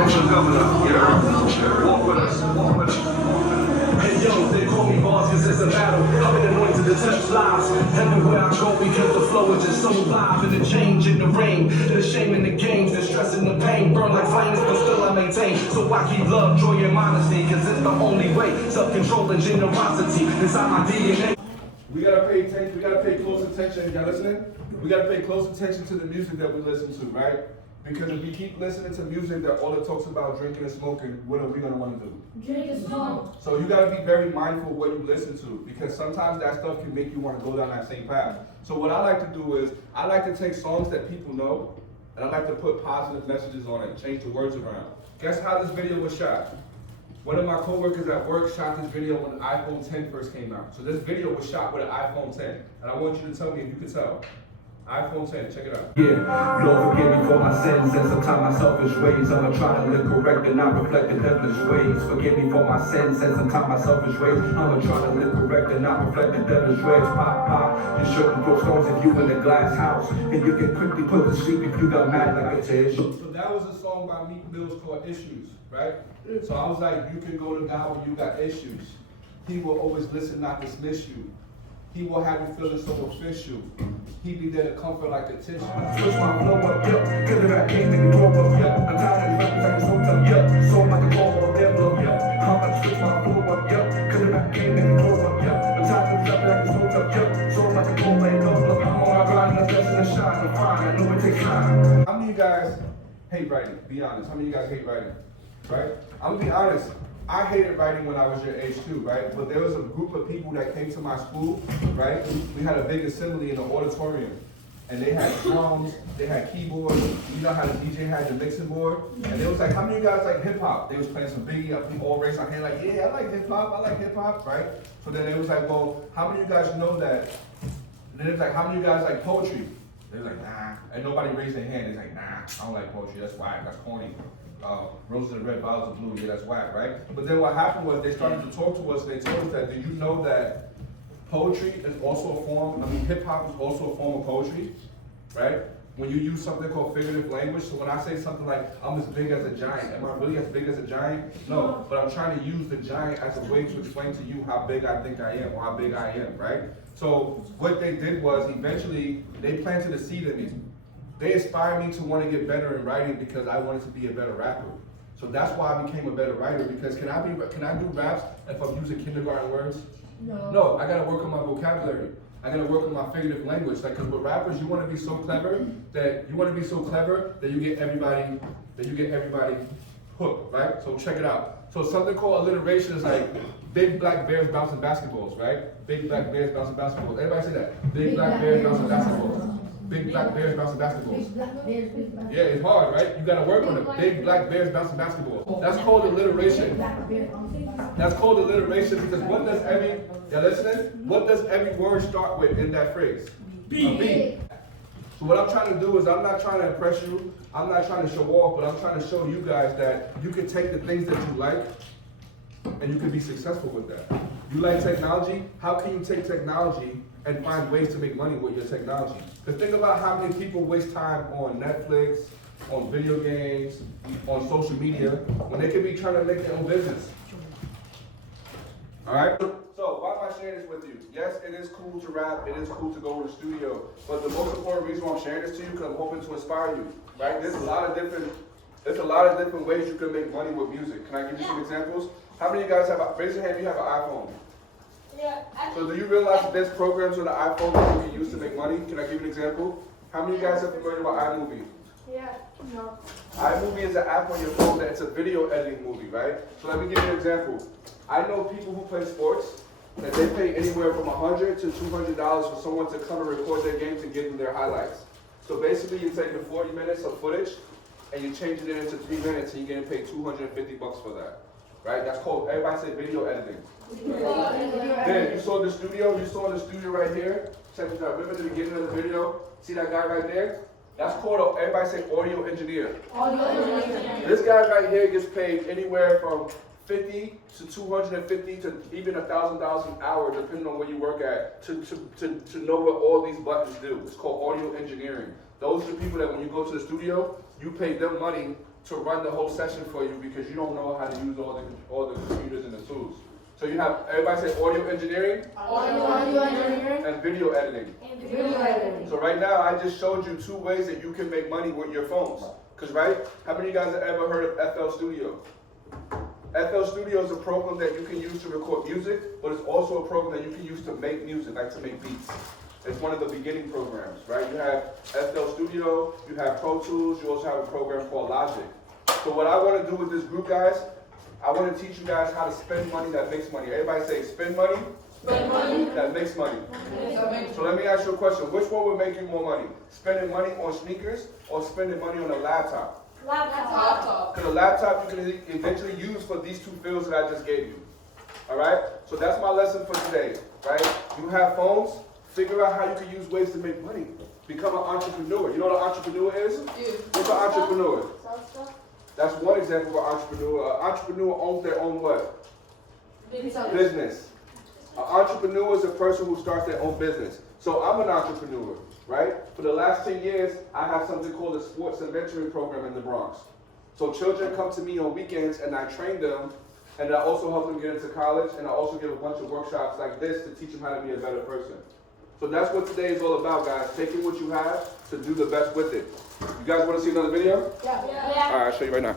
Financial governor, yeah. Walk with us, walk with us. Hey yo, they call me boss cause it's a battle. I've been anointed to touch lives. Everywhere I go because the flow is just so live. And the change in the rain, the shame in the games, the stress and the pain. Burn like flames, but still I maintain. So I keep love, joy, and modesty, cause it's the only way. Self-control and generosity inside my DNA. We gotta pay close attention. Y'all listening? We gotta pay close attention to the music that we listen to, right? Because if we keep listening to music that all it talks about drinking and smoking, what are we gonna want to do? Drink and smoke. So you gotta be very mindful of what you listen to, because sometimes that stuff can make you want to go down that same path. So what I like to do is, I like to take songs that people know, and I like to put positive messages on it, change the words around. Guess how this video was shot? One of my coworkers at work shot this video when the iPhone 10 first came out. So this video was shot with an iPhone 10. And I want you to tell me if you can tell. iPhone 10, check it out. Yeah, Lord forgive me for my sins and sometimes my selfish ways. I'ma try to live correct and not reflect the devilish ways. Forgive me for my sins and sometimes my selfish ways. I'ma try to live correct and not reflect the devilish ways. Pop, pop, you shouldn't throw stones if you in the glass house. And you can quickly put to sleep if you got mad like a dish. So that was a song by Meek Mills called Issues, right? So I was like, you can go to God when you got issues. He will always listen, not dismiss you. He will have you feeling so official. He be there to comfort like a tissue. Switch my flow up, yeah. Cause if I came in the door up, yeah. I'm tired of rapping like it's so tough, yeah. So I'm like a call or devil, yeah. I'm about to switch my flow up, yeah. Cause if I came in the door up, yeah. I'm tired of rapping like it's so tough, yeah. So I'm like a call or devil, I'm on my grind, I'm blessing the shine, I'm fine, I know it takes time. How many of you guys hate writing? Be honest. How many of you guys hate writing? Right? I'm gonna be honest. I hated writing when I was your age too, right? But there was a group of people that came to my school, right? We had a big assembly in the auditorium. And they had drums, they had keyboards, you know how the DJ had the mixing board? And they was like, how many of you guys like hip hop? They was playing some Biggie, people all raised their hand like, yeah, I like hip hop, right? So then they was like, well, how many of you guys know that? And then it was like, how many of you guys like poetry? They was like, nah. And nobody raised their hand. They was like, nah, I don't like poetry, that's whack, that's corny. Roses are red, violets are blue, yeah, that's whack, right? But then what happened was they started to talk to us, and they told us that, did you know that poetry is also a form, hip hop is also a form of poetry, right? When you use something called figurative language, so when I say something like, I'm as big as a giant, am I really as big as a giant? No, but I'm trying to use the giant as a way to explain to you how big I think I am, or how big I am, right? So what they did was, eventually, they planted a seed in me. They inspired me to want to get better in writing because I wanted to be a better rapper. So that's why I became a better writer, because can I do raps if I'm using kindergarten words? No, I gotta work on my vocabulary. I gotta work on my figurative language. Like, cause with rappers, you wanna be so clever that you get everybody hooked, right? So check it out. So something called alliteration is like big black bears bouncing basketballs, right? Big black bears bouncing basketballs. Everybody say that. Big black bears bouncing basketballs. Big black bears bouncing basketballs. Yeah, it's hard, right? You gotta work on it. Big black bears bouncing basketballs. That's called alliteration. That's called alliteration because what does every word start with in that phrase? A B. So what I'm trying to do is, I'm not trying to impress you, I'm not trying to show off, but I'm trying to show you guys that you can take the things that you like and you can be successful with that. You like technology? How can you take technology and find ways to make money with your technology? Because think about how many people waste time on Netflix, on video games, on social media, when they could be trying to make their own business. All right? So why am I sharing this with you? Yes, it is cool to rap, it is cool to go to the studio, but the most important reason why I'm sharing this to you, because I'm hoping to inspire you, right? There's a lot of different ways you can make money with music. Can I give you some examples? How many of you guys raise your hand if you have an iPhone? Yeah. So do you realize that there's programs on the iPhone that you can use to make money? Can I give you an example? How many of you guys are familiar with iMovie? Yeah. No. iMovie is an app on your phone that's a video editing movie, right? So let me give you an example. I know people who play sports that they pay anywhere from $100 to $200 for someone to come and record their games and give them their highlights. So basically you're taking 40 minutes of footage and you're changing it into 3 minutes and you're getting paid $250 for that. Right? That's called, everybody say video editing. Then you saw the studio right here. Check this out. Remember the beginning of the video? See that guy right there? That's called, everybody say audio engineer. Audio engineer. This guy right here gets paid anywhere from $50 to $250 to even $1,000 an hour, depending on where you work at, to know what all these buttons do. It's called audio engineering. Those are the people that when you go to the studio, you pay them money to run the whole session for you because you don't know how to use all the computers and the tools. So you have, everybody say audio engineering Audio engineering. and video editing. And video editing. So right now, I just showed you 2 ways that you can make money with your phones. Because, right, how many of you guys have ever heard of FL Studio? FL Studio is a program that you can use to record music, but it's also a program that you can use to make music, like to make beats. It's one of the beginning programs, right? You have FL Studio, you have Pro Tools, you also have a program called Logic. So what I want to do with this group, guys, I want to teach you guys how to spend money that makes money. Everybody say, spend money Spend money. that makes money. So let me ask you a question. Which one would make you more money? Spending money on sneakers or spending money on a laptop? Laptop. Because a laptop you can eventually use for these 2 fields that I just gave you. Alright? So that's my lesson for today. Right? You have phones, figure out how you can use ways to make money. Become an entrepreneur. You know what an entrepreneur is? What's an entrepreneur? Sell stuff. That's one example of an entrepreneur. An entrepreneur owns their own what? Business. An entrepreneur is a person who starts their own business. So I'm an entrepreneur, right? For the last 10 years, I have something called a sports and mentoring program in the Bronx. So children come to me on weekends and I train them, and I also help them get into college, and I also give a bunch of workshops like this to teach them how to be a better person. So that's what today is all about, guys. Taking what you have to do the best with it. You guys want to see another video? Yeah. All right, I'll show you right now.